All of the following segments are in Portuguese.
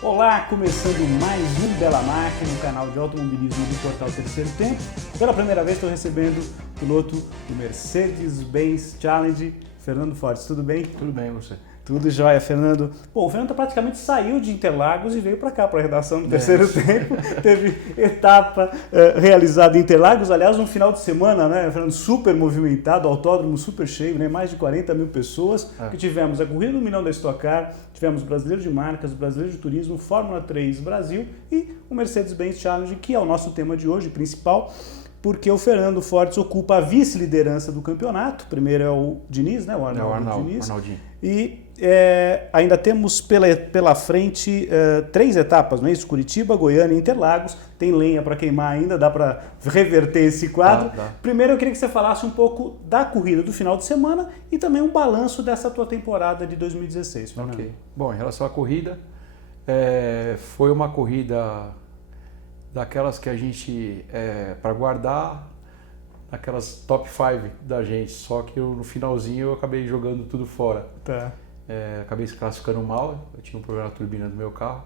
Olá, começando mais um Bela Máquina, um canal de automobilismo do portal Terceiro Tempo. Pela primeira vez estou recebendo o piloto do Mercedes-Benz Challenge, Fernando Fortes. Tudo bem? Tudo bem, você? Tudo jóia, Fernando. Bom, o Fernando praticamente saiu de Interlagos e veio para cá, para a redação do Terceiro Tempo. Teve etapa realizada em Interlagos, aliás, um final de semana, né, Fernando, super movimentado, autódromo super cheio, né, mais de 40 mil pessoas. Que tivemos a Corrida do Milhão da Stock Car, tivemos o Brasileiro de Marcas, o Brasileiro de Turismo, Fórmula 3 Brasil e o Mercedes-Benz Challenge, que é o nosso tema de hoje, principal, porque o Fernando Fortes ocupa a vice-liderança do campeonato. Primeiro é o Diniz, né, o Arnaldinho. E ainda temos pela frente 3 etapas, não é isso? Curitiba, Goiânia e Interlagos. Tem lenha para queimar ainda, dá para reverter esse quadro. Dá. Primeiro eu queria que você falasse um pouco da corrida do final de semana e também um balanço dessa tua temporada de 2016. Fernando. Ok. Bom, em relação à corrida, foi uma corrida daquelas que a gente, para guardar, aquelas top 5 da gente, só que no finalzinho eu acabei jogando tudo fora. Tá. Acabei se classificando mal, eu tinha um problema na turbina do meu carro,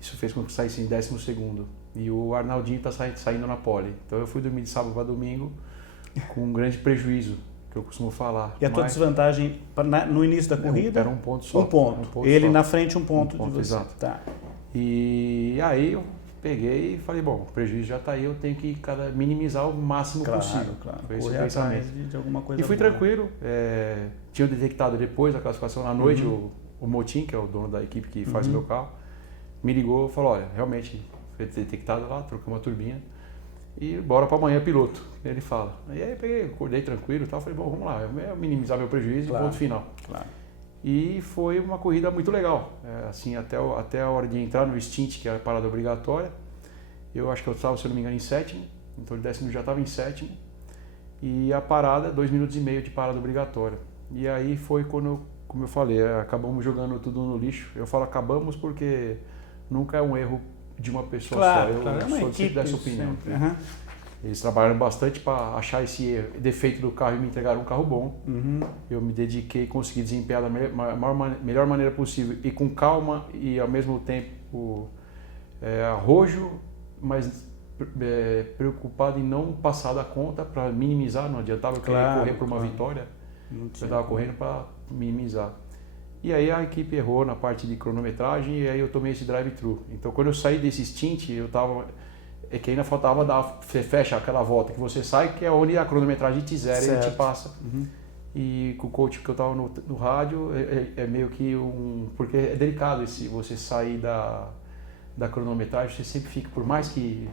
isso fez com que eu saísse em 12º, e o Arnaldinho está saindo na pole, então eu fui dormir de sábado para domingo com um grande prejuízo, que eu costumo falar. E a tua desvantagem no início da corrida? Era um ponto só. Um ponto. Ele só. Na frente um ponto de você. Exato. Tá. E aí eu peguei e falei, bom, o prejuízo já está aí, eu tenho que minimizar o máximo possível. Claro. Foi esse o pensamento. De alguma coisa. E fui tranquilo, tinha detectado depois da classificação na noite, o Motim, que é o dono da equipe que faz o meu carro, me ligou e falou, olha, realmente foi detectado lá, troquei uma turbina e bora para amanhã piloto. Ele fala. E aí eu acordei tranquilo e tal, falei, bom, vamos lá, eu minimizar meu prejuízo e ponto final. Claro. E foi uma corrida muito legal, assim, até a hora de entrar no stint, que é a parada obrigatória, eu acho que eu estava, se eu não me engano, em 7º, então de 10º já estava em 7º, e a parada, 2,5 minutos de parada obrigatória. E aí foi quando, como eu falei, acabamos jogando tudo no lixo. Eu falo acabamos porque nunca é um erro de uma pessoa só, eu sou sempre dessa opinião. Eles trabalharam bastante para achar esse defeito do carro e me entregaram um carro bom. Eu me dediquei e consegui desempenhar da melhor maneira possível e com calma e ao mesmo tempo arrojo, mas preocupado em não passar da conta para minimizar. Não adiantava eu querer correr por uma vitória, eu estava correndo para minimizar. E aí a equipe errou na parte de cronometragem e aí eu tomei esse drive-thru. Então quando eu saí desse stint, eu estava... que ainda faltava fecha aquela volta que você sai, que é onde a cronometragem te zera e te passa. E com o coach que eu estava no rádio, é meio que porque é delicado você sair da cronometragem, você sempre fica, por mais que,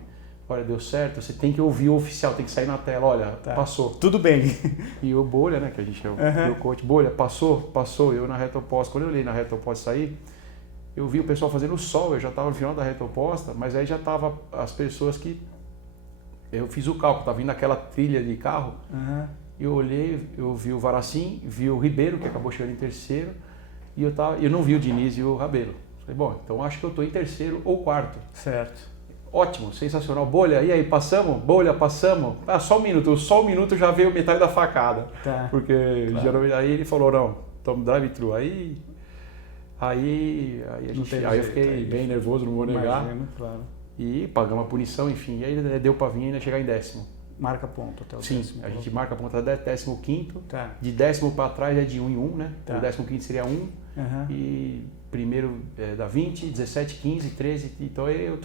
olha, deu certo, você tem que ouvir o oficial, tem que sair na tela, olha, passou. Tudo bem. E o Bolha, né, que a gente é o coach, Bolha, passou, eu na reta oposta, quando eu olhei na reta oposta sair, eu vi o pessoal fazendo o sol, eu já estava no final da reta oposta, mas aí já estava as pessoas que... Eu fiz o cálculo, estava vindo aquela trilha de carro, eu olhei, eu vi o Varacim, vi o Ribeiro, que acabou chegando em terceiro, e eu não vi o Diniz e o Rabelo. Falei, bom, então acho que eu estou em terceiro ou quarto. Certo. Ótimo, sensacional. Bolha, e aí, passamos? Bolha, passamos? Só um minuto já veio metade da facada. Tá. Porque geralmente aí ele falou, não, toma drive-thru. Aí eu fiquei bem nervoso, não vou negar. Imagino, claro. E pagamos a punição, enfim. E aí deu para vir e ainda chegar em 10º. Marca ponto até o 10º. Sim, a gente marca ponto até 15º. Tá. De 10º para trás é de 1 em 1, né? Tá. O 15º seria 1. E primeiro dá 20, 17, 15, 13. Então eu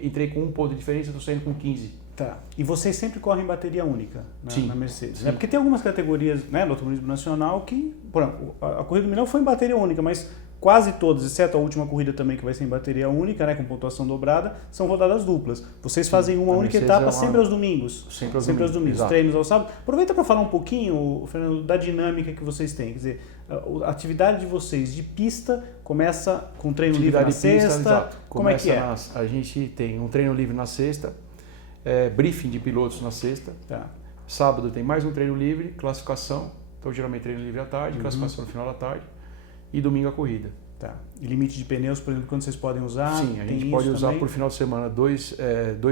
entrei com 1 ponto de diferença, eu estou saindo com 15. Tá. E vocês sempre correm bateria única na Mercedes? Sim. Porque tem algumas categorias, né, do automobilismo nacional que, por exemplo, a corrida do Milhão foi em bateria única, mas quase todas, exceto a última corrida também que vai ser em bateria única, né, com pontuação dobrada, são rodadas duplas. Vocês fazem uma única etapa sempre aos domingos. Sempre aos domingos. Treinos ao sábado. Aproveita para falar um pouquinho, Fernando, da dinâmica que vocês têm. Quer dizer, a atividade de vocês de pista começa com treino livre na sexta. Exato. Como é que é? A gente tem um treino livre na sexta, briefing de pilotos na sexta. Tá. Sábado tem mais um treino livre, classificação. Então geralmente treino livre à tarde, classificação no final da tarde. E domingo a corrida. Tá. E limite de pneus, por exemplo, quando vocês podem usar? Sim, a gente pode usar por final de semana dois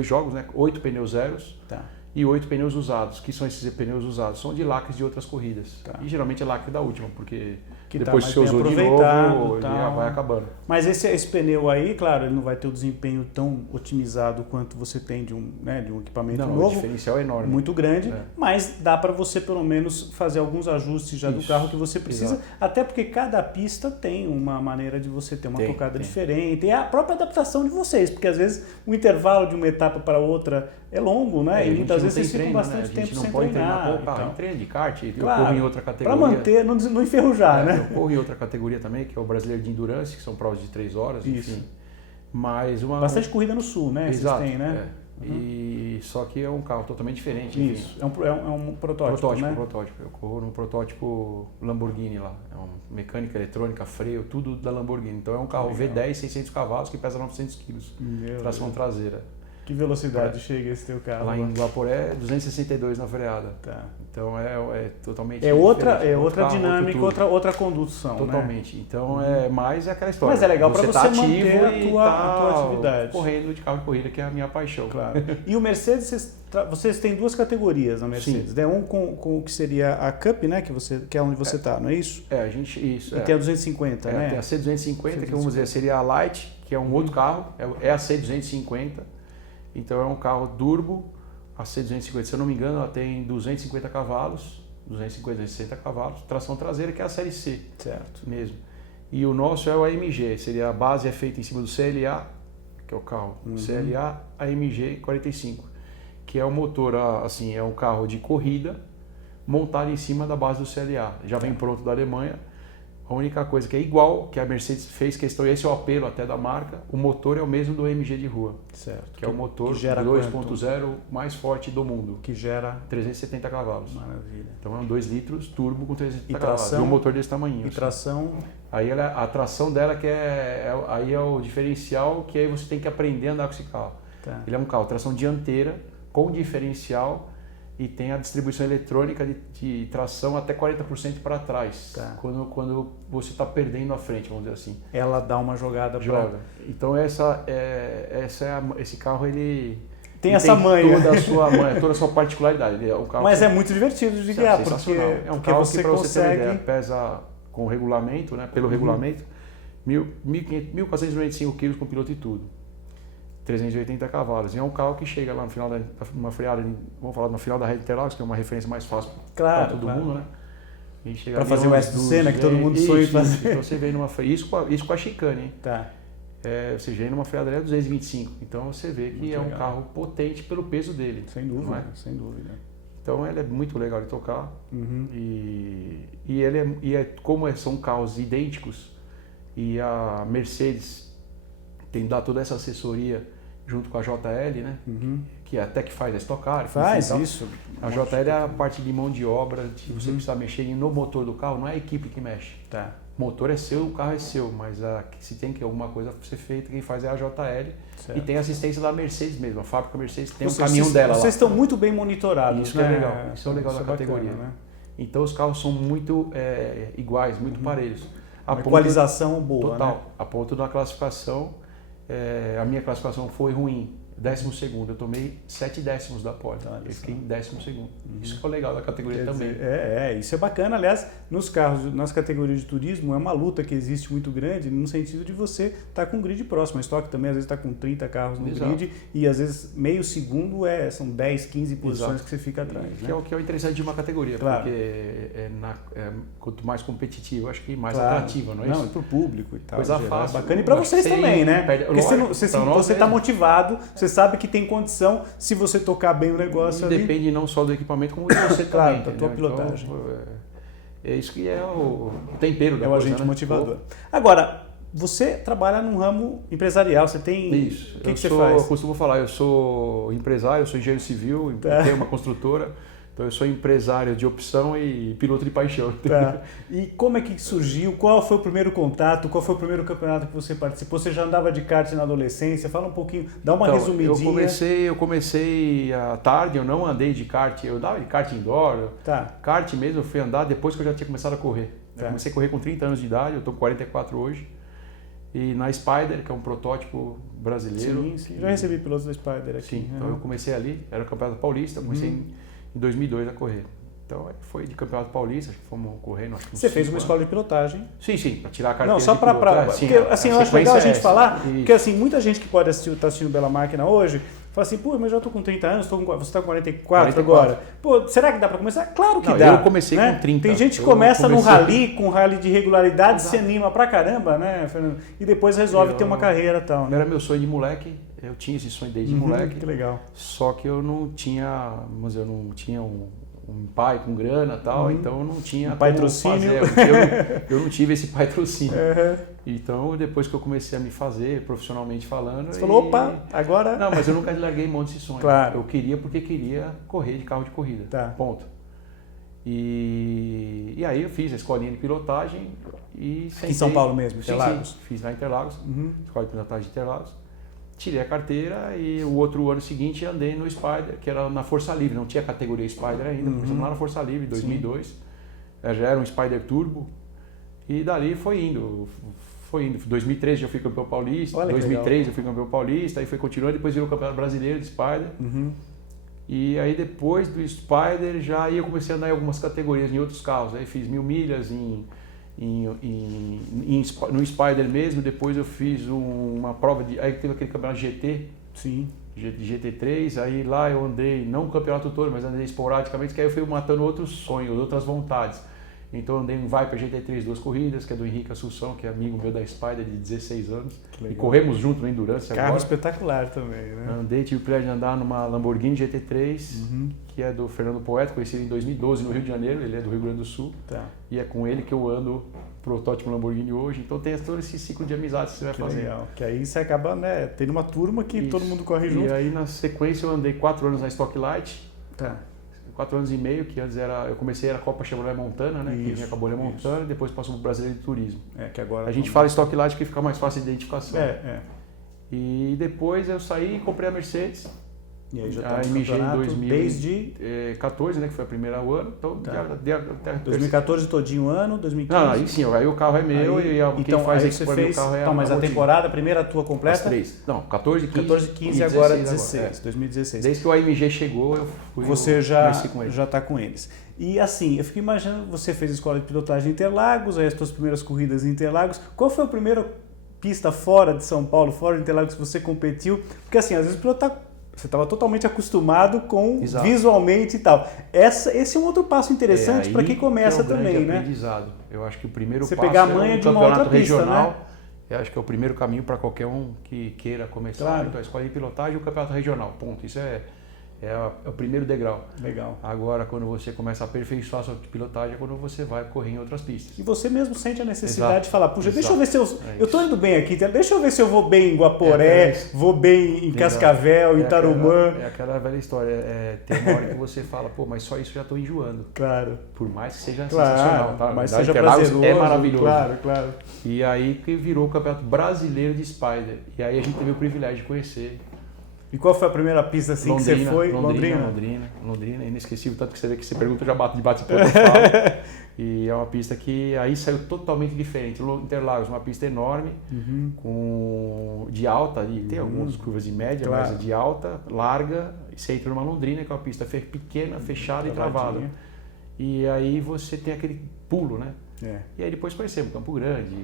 jogos, né? 8 pneus zeros. Tá. e 8 pneus usados. Que são esses pneus usados? São de lacres de outras corridas. Tá. E geralmente é lacre da última, porque Que depois tá que você usou de novo, já vai acabando. Mas esse pneu aí, claro, ele não vai ter o desempenho tão otimizado quanto você tem de um equipamento novo. O diferencial é enorme. Muito grande, mas dá para você pelo menos fazer alguns ajustes já do carro que você precisa, até porque cada pista tem uma maneira de você ter uma tocada diferente, e a própria adaptação de vocês, porque às vezes o intervalo de uma etapa para outra é longo, né? E muitas vezes vocês ficam bastante tempo sem treinar. Treino de kart, eu claro, corro em outra categoria. Para manter, não enferrujar, né? Eu corro em outra categoria também, que é o Brasileiro de Endurance, que são provas de 3 horas, enfim. Mas bastante corrida no sul, né? Exato, vocês têm, né? E só que é um carro totalmente diferente. Isso, é um protótipo, né? Protótipo. Eu corro no protótipo Lamborghini lá. É uma mecânica eletrônica, freio, tudo da Lamborghini. Então é um carro V10, 600 cavalos, que pesa 900 quilos. Tração traseira. Que velocidade chega esse teu carro? Lá em Guaporé, 262 na freada. Tá. Então é totalmente outra dinâmica, outra condução. Totalmente. Né? Então mais é aquela história. Mas é legal para você tá manter a tua atividade. Correndo de carro de corrida, que é a minha paixão. Claro. E o Mercedes, vocês têm duas categorias na Mercedes. Né? Um com o que seria a Cup, né? Que é onde você está, não é isso? Isso. E tem a 250, né? Tem a C250, que vamos dizer, seria a Light, que é um outro carro. É a C250. Então é um carro turbo, a C250, se eu não me engano, ela tem 250 cavalos, 260 cavalos, tração traseira, que é a série C. Certo. Mesmo. E o nosso é o AMG, seria a base é feita em cima do CLA, que é o carro, CLA AMG 45, que é o motor, assim, é um carro de corrida montado em cima da base do CLA. Já vem pronto da Alemanha. A única coisa que é igual, que a Mercedes fez questão, e esse é o apelo até da marca, o motor é o mesmo do AMG de rua. Certo. Que é o motor 2.0 mais forte do mundo. Que gera 370 cavalos. Maravilha. Então é um 2 litros turbo com 370 tração, cavalos. E um motor desse tamanho. E tração? Aí a tração dela que aí é o diferencial, que aí você tem que aprender a andar com esse carro. Tá. Ele é um carro tração dianteira, com diferencial, e tem a distribuição eletrônica de tração até 40% para trás, quando você está perdendo a frente, vamos dizer assim. Ela dá uma jogada para... Então esse carro ele tem essa manha. Toda a sua particularidade. Ele é um carro é muito divertido de guiar, porque é um carro você que, para você ter uma ideia, consegue... pesa com o regulamento, né, pelo regulamento, 1.495 quilos com piloto e tudo. 380 cavalos. E é um carro que chega lá no final uma freada, vamos falar no final da rede Interlagos, que é uma referência mais fácil para todo mundo, né? Para fazer o S do Senna, que todo mundo sonha em fazer. Então você vem numa freada, isso com a chicane, hein? Tá. Você vem numa freada 225. Então você vê que muito legal. Um carro potente pelo peso dele. Sem dúvida, sem dúvida. Então ele é muito legal de tocar. Como são carros idênticos, e a Mercedes tem dado toda essa assessoria junto com a JL, né? Que até que faz a Stock Car. Faz isso. A JL é a parte de mão de obra, de você precisar mexer no motor do carro, não é a equipe que mexe. Tá. O motor é seu, o carro é seu, mas se tem que alguma coisa ser feita, quem faz é a JL. Certo. E tem assistência da Mercedes mesmo, a fábrica Mercedes tem um caminhão dela lá. Vocês estão muito bem monitorados, isso né? É legal, isso é o legal da categoria. Bacana, né? Então os carros são muito iguais, muito parelhos. A equalização boa, total, né? A ponto da classificação, a minha classificação foi ruim, 12º, eu tomei 7 décimos da pole, eu fiquei em 12º. Isso que é o legal da categoria também. Isso é bacana. Aliás, nos carros, nas categorias de turismo, é uma luta que existe muito grande no sentido de você estar com um grid próximo. A Stock também às vezes está com 30 carros no grid e às vezes meio segundo são 10, 15 posições que você fica atrás. Né? Que é o interessante de uma categoria, porque quanto mais competitivo, acho que mais atrativa, não é isso? Não, é para o público e tal. Coisa fácil. Bacana. E para vocês também, né? Porque você está motivado, você sabe que tem condição, se você tocar bem o negócio ali. Depende não só do equipamento, como de você claro, também. Da tua pilotagem. Então, é isso que é o tempero da coisa. É o agente motivador. Agora, você trabalha num ramo empresarial, você tem... Isso. O que você faz? Eu costumo falar, eu sou empresário, eu sou engenheiro civil, tenho uma construtora. Então eu sou empresário de opção e piloto de paixão. Tá. E como é que surgiu? Qual foi o primeiro contato? Qual foi o primeiro campeonato que você participou? Você já andava de kart na adolescência? Fala um pouquinho, dá uma resumidinha. Eu comecei à tarde, eu não andei de kart, eu andava de kart indoor. Kart mesmo eu fui andar depois que eu já tinha começado a correr. Eu comecei a correr com 30 anos de idade, eu estou com 44 hoje. e na Spider, que é um protótipo brasileiro. Sim, sim. Já recebi pilotos da Spider aqui. Sim, então eu comecei ali, era o Campeonato Paulista, eu comecei em 2002 a correr. Então foi de Campeonato Paulista, acho que fomos correndo. Acho que Você fez uma escola de pilotagem? Sim, para tirar a carteira. Não, só para. Porque assim, eu acho legal a gente falar, porque assim, muita gente que pode tá assistindo Bela Máquina hoje, fala assim, pô, mas eu já tô com 30 anos, você tá com 44 agora. Pô, será que dá para começar? Claro que não, dá. Eu comecei né? com 30. Tem gente que começa no rally, com rally de regularidade, se anima pra caramba, né, Fernando? E depois resolve ter uma carreira e tal. Né? Era meu sonho de moleque, eu tinha esse sonho desde moleque. Que legal. Só que eu não tinha, mas eu não tinha um pai com grana e tal, então eu não tinha patrocínio. Eu não tive esse patrocínio. Então, depois que eu comecei a me fazer, profissionalmente falando... Você falou, opa, agora... Não, mas eu nunca larguei mão desse sonho. Claro. Eu queria porque queria correr de carro de corrida. Tá. Ponto. E aí eu fiz a escolinha de pilotagem e... Aqui em São Paulo mesmo, Interlagos? Sim, fiz na Interlagos, escola de pilotagem de Interlagos. Tirei a carteira e o outro ano seguinte andei no Spider, que era na Força Livre, não tinha categoria Spider ainda, começamos lá na Força Livre, em 2002. Já era um Spider Turbo e dali foi indo. Em 2013 eu fui campeão paulista, em 2003 eu fui campeão paulista, aí foi continuando, depois virou campeão brasileiro de Spider. E aí depois do Spider já eu comecei a andar em algumas categorias, em outros carros. Aí fiz 1000 milhas no Spider mesmo, depois eu fiz uma prova de... Aí teve aquele campeonato GT, sim. GT3, aí lá eu andei, não o campeonato todo, mas andei esporadicamente, que aí eu fui matando outros sonhos, outras vontades. Então eu andei um Viper GT3 2 corridas, que é do Henrique Assunção, que é amigo meu da Spider de 16 anos. E corremos junto no Endurance agora. Carro espetacular também, né? Andei, tive o privilégio de andar numa Lamborghini GT3, que é do Fernando Poeta, conheci ele em 2012 no Rio de Janeiro, ele é do Rio Grande do Sul. Tá. E é com ele que eu ando protótipo Lamborghini hoje. Então tem todo esse ciclo de amizade que você vai fazer. Legal. Que aí você acaba, né, tendo uma turma que todo mundo corre junto. E aí na sequência eu andei 4 anos na Stock Light. Tá. 4 anos e meio, que antes eu comecei a Copa Chevrolet Montana, né? Que acabou a Montana, e depois passou para o Brasileiro de Turismo. Que agora a gente fala Stock Light que fica mais fácil de identificação. E depois eu saí e comprei a Mercedes. E aí já tá a MG em 2014, né, que foi a primeira ano. Então, 2014 todinho ano, 2015. Não, aí sim, aí o carro é meu e então, quem faz aí você fez, o carro é mas a temporada, a primeira tua completa? As 3. Não, 14, 15. 14, 15 e agora 16, 2016. Desde que o AMG chegou, eu fui. Você já está com eles. E assim, eu fico imaginando, você fez a escola de pilotagem em Interlagos, aí as suas primeiras corridas em Interlagos. Qual foi a primeira pista fora de São Paulo, fora de Interlagos que você competiu? Porque assim, às vezes o piloto você estava totalmente acostumado com visualmente e tal. Esse é um outro passo interessante para quem começa também, né? Aprendizado. Eu acho que o primeiro você passo pegar a manha de uma outra pista, regional. Né? Eu acho que é o primeiro caminho para qualquer um que queira começar. Claro. Então, a escola de pilotagem e o campeonato regional. Ponto. Isso é o primeiro degrau. Legal. Agora, quando você começa a aperfeiçoar a sua pilotagem, é quando você vai correr em outras pistas. E você mesmo sente a necessidade de falar, puxa, deixa eu ver se eu estou indo bem aqui, deixa eu ver se eu vou bem em Guaporé, vou bem em Cascavel, em Tarumã. É aquela velha história, tem uma hora que você fala, pô, mas só isso já estou enjoando. Claro. Por mais que seja sensacional, tá? Mas seja prazeroso. É maravilhoso. Claro. E aí que virou o Campeonato Brasileiro de Spider. E aí a gente teve o privilégio de conhecer. E qual foi a primeira pista assim Londrina, que você foi? Londrina, inesquecível, tanto que você vê que você pergunta, eu já bate todo, eu falo. E é uma pista que aí saiu totalmente diferente. Interlagos, uma pista enorme, de alta, tem algumas curvas de média, mas de alta, larga, e você entra numa Londrina, que é uma pista pequena, fechada e travada. E aí você tem aquele pulo, né? E aí depois conhecemos Campo Grande.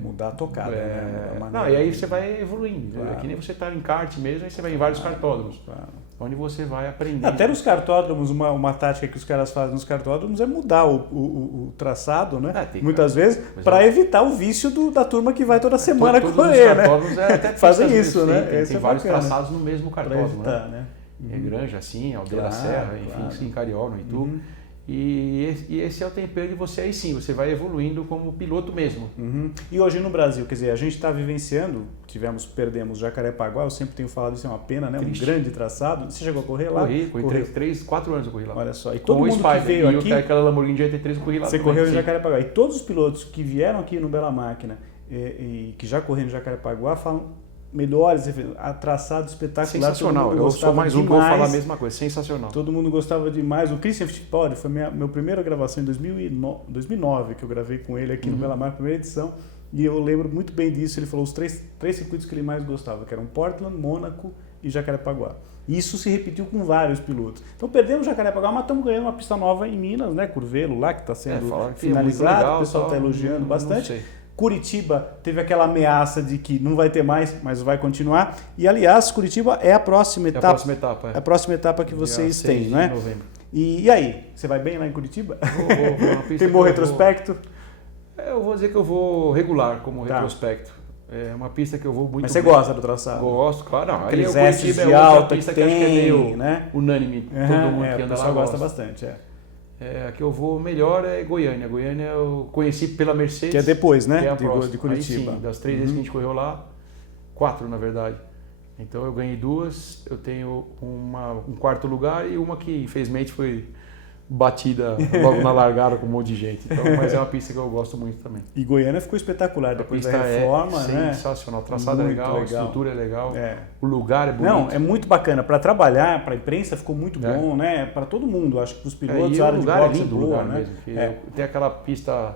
Mudar a tocada, né? Não, e aí você vai evoluindo. Claro. É que nem você está em kart mesmo, aí você vai em vários kartódromos. Claro. Onde você vai aprender. Até nos kartódromos, uma tática que os caras fazem nos kartódromos é mudar o traçado, né? Muitas vezes, para evitar o vício da turma que vai toda semana correr, né? Fazem isso, né? Tem vários traçados no mesmo kartódromo, né? Granja, assim, Aldeia da Serra, enfim, em Cariol, no Itu. E esse é o tempero de você aí sim, você vai evoluindo como piloto mesmo. E hoje no Brasil, quer dizer, a gente está vivenciando, perdemos Jacarepaguá, eu sempre tenho falado isso, é uma pena, né? Triste. Um grande traçado. Você chegou a correr lá? Corri 4 anos eu corri lá. Olha só, e todo mundo que veio aqui... aquela Lamborghini GT3 eu corri lá. Você correu em Jacarepaguá. E todos os pilotos que vieram aqui no Bela Máquina e que já correram em Jacarepaguá falam melhores, traçado espetacular. Sensacional, eu sou mais um que vou falar a mesma coisa, sensacional. Todo mundo gostava demais. O Christian Fittipaldi foi minha primeira gravação em 2009, que eu gravei com ele aqui no Bela Máquina, primeira edição. e eu lembro muito bem disso. Ele falou os três circuitos que ele mais gostava, que eram Portland, Mônaco e Jacarepaguá. Isso se repetiu com vários pilotos. Então perdemos Jacarepaguá, mas estamos ganhando uma pista nova em Minas, né? Curvelo lá, que está sendo finalizado, legal, o pessoal está elogiando bastante. Curitiba teve aquela ameaça de que não vai ter mais, mas vai continuar. E aliás, Curitiba é a próxima etapa. É a próxima etapa que vocês têm, não é? E aí, você vai bem lá em Curitiba? Vou tem bom retrospecto? Eu vou dizer que eu vou regular como retrospecto. É uma pista que eu vou muito bem. Mas você gosta do traçado? Gosto, claro. Aqueles S's de alta pista que tem, acho que é meio né? unânime. Todo mundo que anda lá gosta bastante, a que eu vou melhor é Goiânia. Goiânia eu conheci pela Mercedes. Que é depois, né? Que é a de Curitiba. Aí, sim, das 3 vezes que a gente correu lá, 4 na verdade. Então eu ganhei 2, eu tenho um quarto lugar e uma que infelizmente foi batida logo na largada com um monte de gente. Então, mas é uma pista que eu gosto muito também. E Goiânia ficou espetacular depois da reforma, né? Sensacional. O traçado é legal, a estrutura é legal, o lugar é bonito. Não, é muito bacana. Para trabalhar, para a imprensa ficou muito bom, né? Para todo mundo. Acho que para os pilotos, a área de boxe é boa, né? Tem aquela pista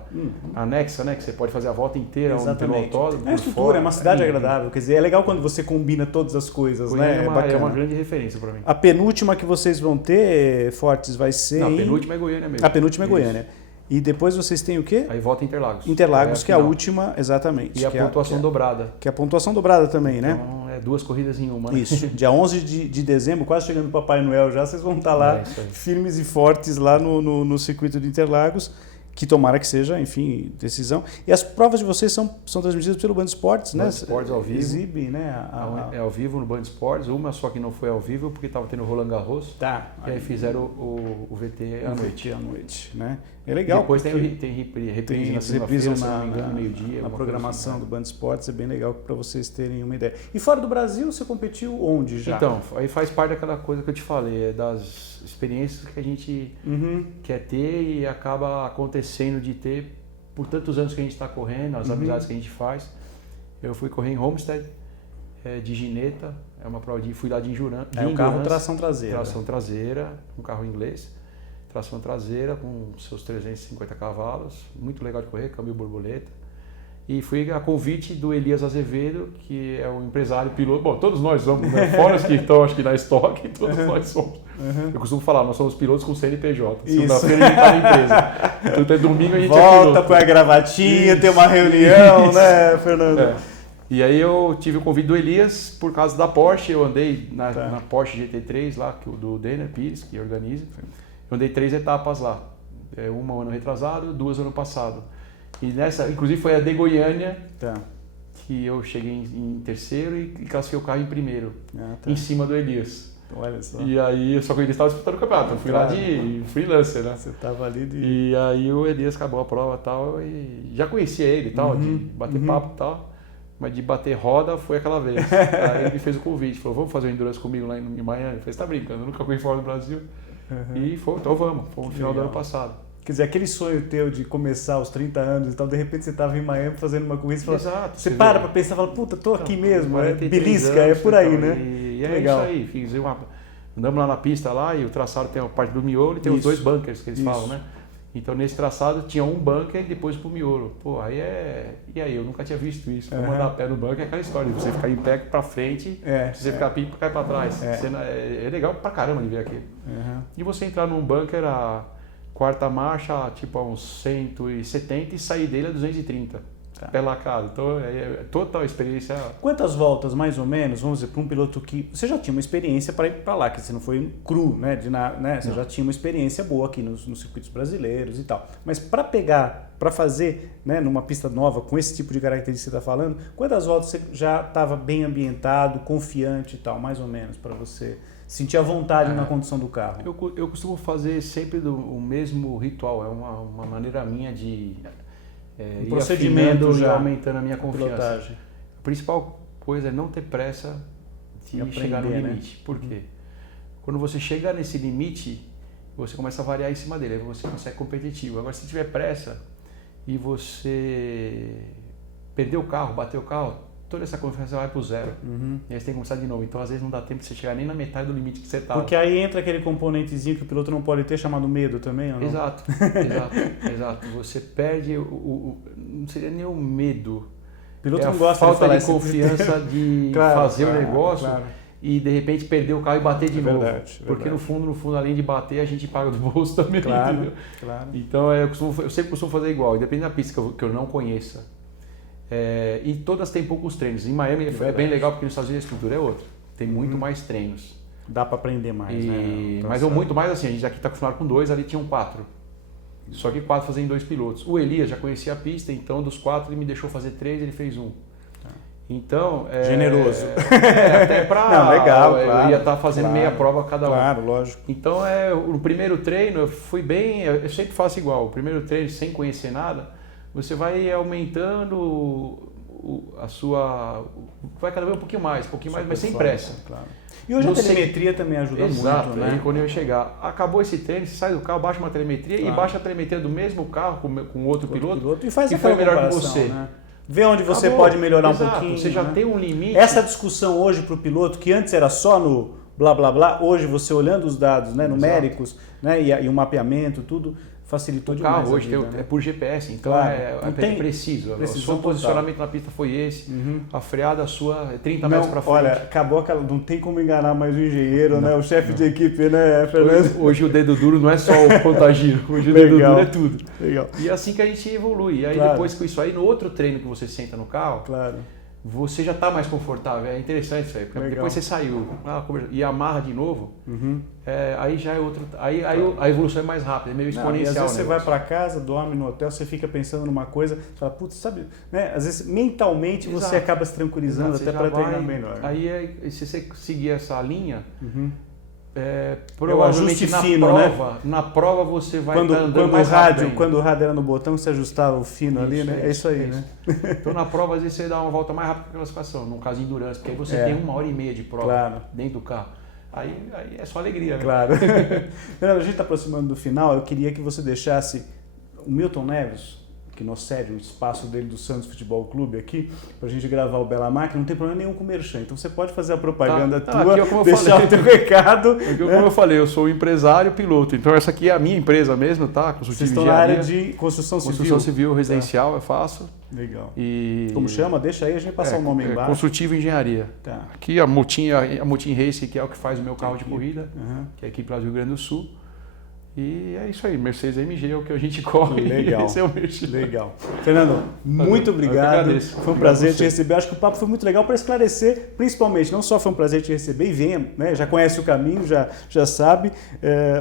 anexa, né? Que você pode fazer a volta inteira, exatamente. Pelo autódromo. A estrutura, é uma cidade agradável. Quer dizer, é legal quando você combina todas as coisas, né? É uma grande referência para mim. A penúltima que vocês vão ter, Fortes, vai ser... Não, a penúltima é Goiânia mesmo. A penúltima é Goiânia. E depois vocês têm o quê? Aí volta Interlagos. Interlagos, que é a última, exatamente. E a pontuação dobrada. Que é a pontuação dobrada também, né? Então é 2 corridas em uma. Né? Isso. Dia 11 de dezembro, quase chegando o Papai Noel já, vocês vão estar lá firmes e fortes lá no circuito de Interlagos. Que tomara que seja, enfim, decisão. E as provas de vocês são transmitidas pelo Band Esportes, né? Band Esportes ao vivo. Exibe, né? É ao vivo no Band Esportes, uma só que não foi ao vivo porque estava tendo Roland Garros. Tá. E aí fizeram o VT à noite. VT à noite, né? É legal. E depois tem reprise na segunda-feira, se não me engano, meio-dia. Na programação do Band Esportes é bem legal para vocês terem uma ideia. E fora do Brasil, você competiu onde já? Então, aí faz parte daquela coisa que eu te falei, das experiências que a gente quer ter e acaba acontecendo de ter por tantos anos que a gente está correndo, as amizades que a gente faz. Eu fui correr em Homestead, de gineta, é uma prova fui lá de endurance. É um carro tração traseira. Tração traseira, um carro inglês. Tração traseira com seus 350 cavalos, muito legal de correr, câmbio borboleta. E fui a convite do Elias Azevedo, que é um empresário piloto. Bom, todos nós somos, né? Fora os que estão, acho que na estoque, todos nós somos. Eu costumo falar, nós somos pilotos com CNPJ. Segunda-feira a gente está na empresa. Então até domingo a gente volta, põe a gravatinha, tem uma reunião, né, Fernando? E aí eu tive o convite do Elias por causa da Porsche. Eu andei na Porsche GT3 lá, do Denner Pires, que organiza. Eu andei 3 etapas lá. Uma ano retrasado, 2 ano passado. E nessa, inclusive foi a de Goiânia, que eu cheguei em terceiro e classifiquei o carro em primeiro, em cima do Elias. Olha só. E aí, só que o Elias estava disputando o campeonato, eu fui lá de freelancer, né? Você estava ali de... E aí o Elias acabou a prova e tal, e já conhecia ele e tal, de bater papo e tal, mas de bater roda foi aquela vez. Aí ele me fez o convite, falou, vamos fazer o Endurance comigo lá em Miami? Eu falei, você tá brincando, eu nunca corri fora do Brasil. E foi, então vamos, foi no final do ano passado. Quer dizer, aquele sonho teu de começar aos 30 anos e tal, de repente você estava em Miami fazendo uma corrida e fala, exato, você para pra pensar e fala, puta, tô aqui mesmo, belisca, é por aí, né? E é legal. Isso aí, andamos lá na pista lá e o traçado tem a parte do miolo e tem os 2 bunkers que eles falam, né? Então nesse traçado tinha um bunker e depois pro miolo. Pô, aí e aí, eu nunca tinha visto isso. Vou mandar a pé no bunker é aquela história, você ficar em pé pra frente, se você ficar pipa, cai pra trás. É legal pra caramba de ver aquilo. E você entrar num bunker a quarta marcha, tipo a uns 170 e sair dele a 230. Pé lacado. Então é total experiência. Quantas voltas, mais ou menos, vamos dizer, para um piloto que... Você já tinha uma experiência para ir para lá, que você não foi cru, né? Você já tinha uma experiência boa aqui nos circuitos brasileiros e tal. Mas para pegar, para fazer, né, numa pista nova, com esse tipo de característica que você está falando, quantas voltas você já estava bem ambientado, confiante e tal, mais ou menos, para você sentir a vontade na condução do carro? Eu costumo fazer sempre o mesmo ritual, é uma maneira minha de... um procedimento já aumentando a minha confiança. Pilotagem. A principal coisa é não ter pressa de chegar no limite. Né? Por quê? Quando você chega nesse limite, você começa a variar em cima dele, aí você consegue competitivo. Agora, se tiver pressa e você perder o carro, bater o carro, toda essa confiança vai pro zero. E aí você tem que começar de novo. Então, às vezes, não dá tempo de você chegar nem na metade do limite que você tá. Porque aí entra aquele componentezinho que o piloto não pode ter, chamado medo também, ou não? Exato. Você perde não seria nem o medo. O piloto é não gosta falta de de confiança de fazer o negócio e de repente perder o carro e bater de novo. Porque no fundo, além de bater, a gente paga do bolso também. Claro. Então eu sempre costumo fazer igual, independente da pista que eu não conheça. E todas têm poucos treinos. Em Miami é bem legal porque nos Estados Unidos a estrutura é outra. Tem muito mais treinos. Dá para aprender mais, né? Mas muito mais assim, a gente aqui está acostumado com 2, ali tinham 4. Só que 4 fazendo 2 pilotos. O Elias já conhecia a pista, então dos 4 ele me deixou fazer 3, ele fez 1. Então... generoso. Até para... Não, legal, eu ia estar fazendo meia prova cada um. Claro, lógico. Então, o primeiro treino, eu fui bem... Eu sempre faço igual. O primeiro treino, sem conhecer nada, você vai aumentando a sua... Vai cada vez um pouquinho mais, mas sem pressa. Claro. E hoje a telemetria também ajuda muito, né? Exato, quando eu chegar, acabou esse treino, você sai do carro, baixa uma telemetria e baixa a telemetria do mesmo carro com outro piloto e faz que foi melhor que você. Né? Vê onde você pode melhorar um pouquinho. Você já tem um limite. Essa discussão hoje para o piloto, que antes era só no blá blá blá, hoje você olhando os dados, né, numéricos, né, e o mapeamento, tudo facilitou demais. O carro hoje vida, é por GPS, então é preciso. O seu posicionamento na pista foi esse, a freada sua é 30 metros para frente. Olha, acabou não tem como enganar mais o engenheiro, né, o chefe de equipe, né, Fernando? Hoje o dedo duro não é só o contagiro, hoje o dedo duro é tudo. Legal. E é assim que a gente evolui. E aí depois com isso aí, no outro treino que você senta no carro, você já está mais confortável. É interessante isso aí, porque depois você saiu e amarra de novo, aí já é outro. Aí a evolução é mais rápida, é meio exponencial. E às vezes você vai para casa, dorme no hotel, você fica pensando numa coisa, fala, putz, sabe, né? Às vezes mentalmente você acaba se tranquilizando até para treinar melhor. Aí se você seguir essa linha, provavelmente na prova você vai estar andando mais rápido. Quando o rádio era no botão, você ajustava o fino ali, né? É isso aí, né? Então na prova às vezes você dá uma volta mais rápida que a classificação, no caso de endurance, porque aí você tem 1h30 de prova dentro do carro. Aí é só alegria, né? Claro. Fernando, a gente está aproximando do final, eu queria que você deixasse o Milton Neves, que nos cede um espaço dele do Santos Futebol Clube aqui, pra gente gravar o Bela Máquina, não tem problema nenhum com o merchan, então você pode fazer a propaganda tua, deixar o teu recado. Como eu falei, eu sou empresário piloto, então essa aqui é a minha empresa mesmo, tá? Vocês estão na área de construção civil. Construção civil, residencial, eu faço. Legal. Como chama? Deixa aí a gente passar o nome embaixo. Construtivo Engenharia. Tá. Aqui a Motim Racing, que é o que faz o meu carro de corrida, que é a equipe lá do Rio Grande do Sul. E é isso aí, Mercedes AMG é o que a gente corre. Legal. Esse é o Mercedes. Legal. Fernando, muito obrigado. Foi um prazer te receber. Acho que o papo foi muito legal para esclarecer, principalmente, não só foi um prazer te receber e venha, né, já conhece o caminho, já sabe,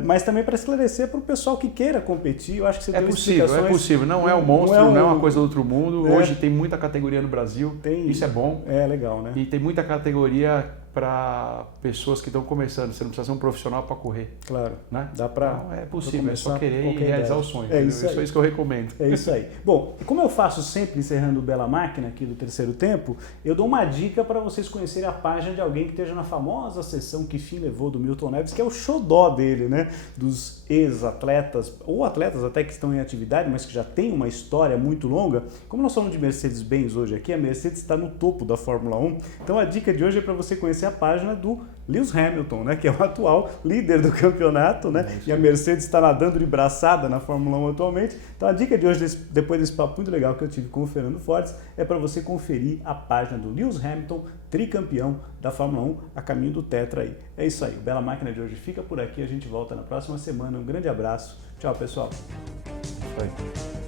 mas também para esclarecer para o pessoal que queira competir. Eu acho que você deu explicações. É possível. Não é um monstro, não é uma coisa do outro mundo. Hoje tem muita categoria no Brasil. Isso é bom. É legal, né? E tem muita categoria para pessoas que estão começando. Você não precisa ser um profissional para correr. Claro. Né? Dá para. Então, é possível, é só querer e realizar o sonho. É isso que eu recomendo. É isso aí. Bom, como eu faço sempre encerrando o Bela Máquina aqui do terceiro tempo, eu dou uma dica para vocês conhecerem a página de alguém que esteja na famosa sessão Que Fim Levou do Milton Neves, que é o xodó dele, né? Dos ex-atletas, ou atletas até que estão em atividade, mas que já tem uma história muito longa. Como nós falamos de Mercedes-Benz hoje aqui, a Mercedes está no topo da Fórmula 1. Então a dica de hoje é para você conhecer a página do Lewis Hamilton, né, que é o atual líder do campeonato, né, e a Mercedes está nadando de braçada na Fórmula 1 atualmente. Então a dica de hoje, depois desse papo muito legal que eu tive com o Fernando Fortes, é para você conferir a página do Lewis Hamilton, tricampeão da Fórmula 1, a caminho do Tetra aí. É isso aí, o Bela Máquina de hoje fica por aqui, a gente volta na próxima semana. Um grande abraço, tchau pessoal. Foi.